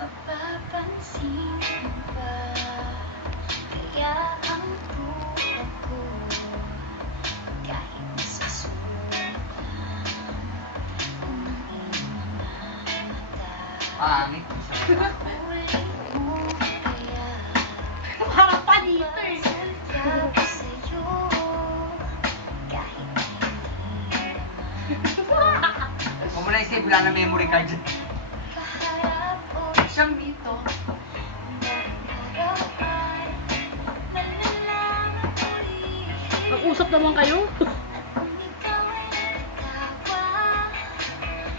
Mapapansin mo ba kaya ang buhay ko kahit nasusulat ang iyong mga mata? Pangit. Ulit mo kaya Parang panito eh. sadyang sa'yo kahit hindi naman Huwag mo na isip, wala na memory card dyan. kaharap o Siyang dito. harapan malalaman ulit. Mag-usap naman kayo. At kung ikaw ay nagtawa,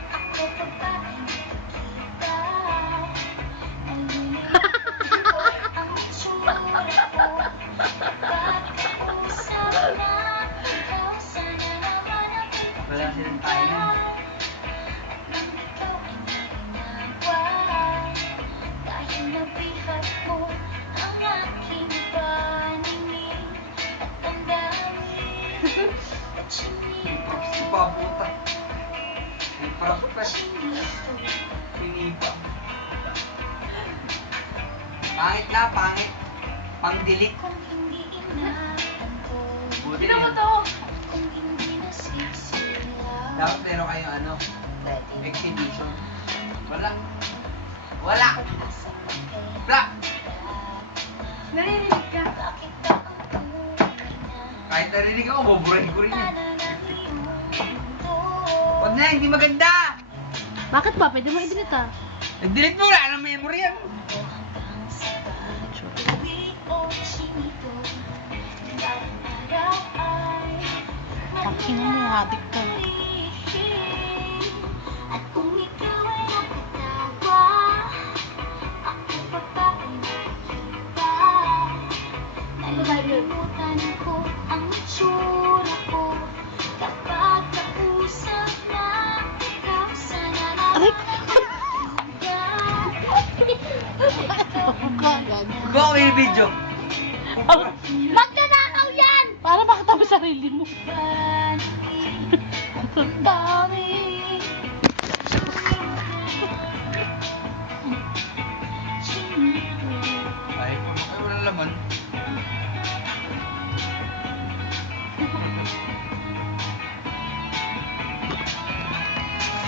ako pa ba ay nakikita? Nalilimutan ko ang itsura ko. Ba't kausap na ikaw? Sana naman ang Wala silang tayo. at nang ikaw ay naginaway, dahil nabihat mo ang aking paningin at ang dami at chinito. Si Pabuta. May prospect. Chinito. Pinipa. Pangit na, pangit. Pang-delete. Kung hindi inaanto, Buti Sino mo yun. to? kung hindi nasisilaw, Dapat meron kayong ano, pwede mo exhibition. Wala. Wala. sa pagkaya. Wala. Naririnig ka. Bakit ba ang tunay na Kahit narinig ako, buburahin ko rin yun. pananaliyong mundo? Huwag na, hindi maganda. Bakit ba? Pwede mo i-delete ah. Nag-delete mo, wala nang memory yan. Hanggang sa pag-uwi o chinito, bawat araw ay Pakinggan mo, hadik ka. mananatili. At kung ikaw ay nakatawa, ako pa ba ay nakikita? Nalilimutan ko ang itsura ko kapag kausap na ikaw. Sana naman Gagag. Go, may video. Magkanakaw yan! Para makatabi sarili mo. ang dami